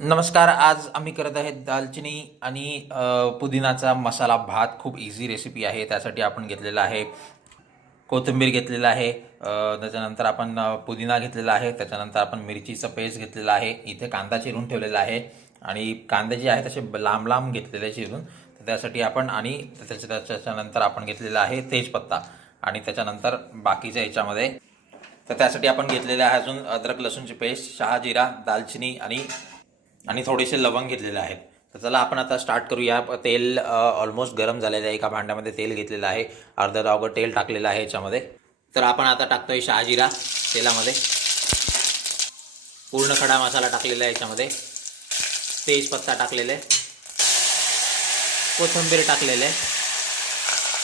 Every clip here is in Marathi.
नमस्कार. आज आम्ही करत आहे दालचिनी आणि पुदिनाचा मसाला भात. खूप इझी रेसिपी आहे. त्यासाठी आपण घेतलेला आहे कोथिंबीर घेतलेला आहे, त्याच्यानंतर आपण पुदिना घेतलेला आहे, त्याच्यानंतर आपण मिरचीचं पेस्ट घेतलेला आहे, इथे कांदा चिरून ठेवलेला आहे आणि कांदे जे आहे तसे लांब लांब घेतलेले चिरून. तर त्यासाठी आपण आणि त्याच्यानंतर आपण घेतलेला आहे तेजपत्ता आणि त्याच्यानंतर बाकीच्या ह्याच्यामध्ये तर त्यासाठी आपण घेतलेले आहे अजून अद्रक लसूणची पेस्ट, शहाजिरा, दालचिनी आणि आणि थोडेसे लवंग घेतलेले आहेत. तर चला आपण आता स्टार्ट करूया. तेल ऑलमोस्ट गरम झालेलं आहे. एका भांड्यामध्ये तेल घेतलेलं आहे, अर्धा डावभर तेल टाकलेलं आहे याच्यामध्ये. तर आपण आता टाकतोय शहाजिरा तेलामध्ये, पूर्ण खडा मसाला टाकलेला आहे याच्यामध्ये, तेजपत्ता टाकलेले, कोथिंबीर टाकलेले,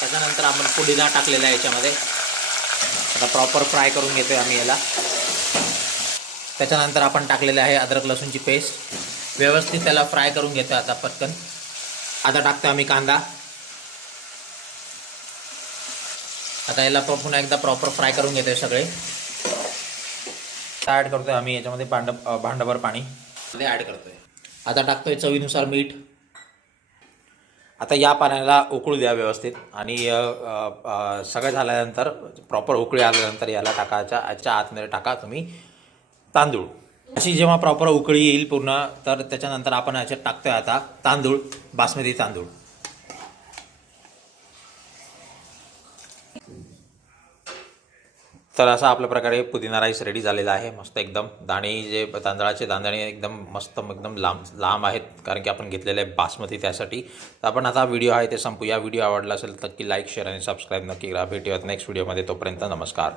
त्याच्यानंतर आपण पुदिना टाकलेला आहे याच्यामध्ये. आता प्रॉपर फ्राय करून घेतोय आम्ही याला. त्याच्यानंतर आपण टाकलेले आहे अद्रक लसूणची पेस्ट, व्यवस्थित त्याला फ्राय करून घेतो आता पटकन. आता टाकतो आम्ही कांदा. आता याला पुन्हा एकदा प्रॉपर फ्राय करून घेतोय सगळे. ॲड करतोय आम्ही याच्यामध्ये भांडभर पाणी ॲड करतोय. आता टाकतोय चवीनुसार मीठ. आता या पाण्याला उकळू द्या व्यवस्थित आणि सगळं झाल्यानंतर प्रॉपर उकळी आल्यानंतर याला टाकायच्या याच्या आतमध्ये टाका तुम्ही तांदूळ. अशी जेव्हा प्रॉपर उकळी येईल पूर्ण, तर त्याच्यानंतर आपण याच्यात टाकतोय आता तांदूळ, बासमती तांदूळ. तर असा आपल्या प्रकारे पुदिना राईस रेडी झालेला आहे. मस्त एकदम. दाणे जे तांदळाचे दाणे एकदम मस्त एकदम लांब लांब आहेत, कारण की आपण घेतलेले आहे बासमती त्यासाठी. तर आपण आता व्हिडिओ आहे ते संपूया. व्हिडिओ आवडला असेल तर नक्की लाईक, शेअर आणि सबस्क्राईब नक्की करा. भेटूयात नेक्स्ट व्हिडिओमध्ये. तोपर्यंत नमस्कार.